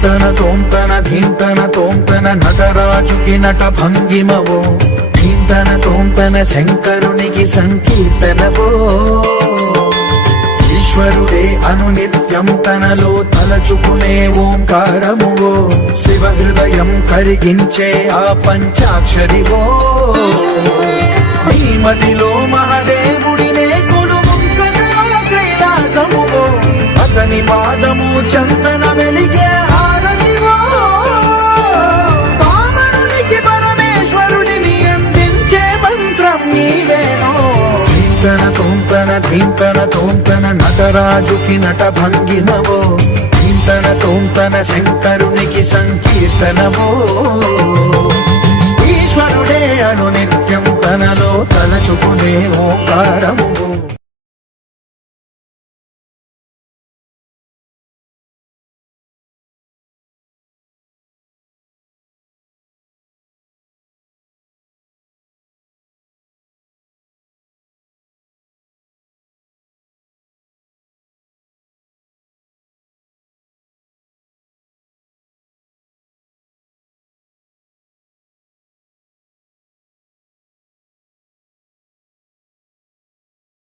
ధీంతన తోంతన ధీంతన తోంతన నటరాజుకి నట భంగిమవో, ధీంతన తోంతన శంకరునికి సంకీర్తనవో. ఈశ్వరుడే అనునిత్యం తనలో తలచుకునే ఓంకారమువో, శివ హృదయం కరిగించే ఆ పంచాక్షరివో. నీ మదిలో మహాదేవుడినే కొలువుంచగా కైలాసమువో, అతని పాదము చందన వెలిగే హారతివో. పామరునికి పరమేశ్వరుడిని అందించే మంత్రం నీవేనో. ధీంతన తోంతన ధీంతన తోంతన నటరాజుకి నట భంగిమవో, ధీంతన తోంతన శంకరునికి సంకీర్తనవో. ఈశ్వరుడే అనునిత్యం తనలో తలచుకునే ఓంకారమువో,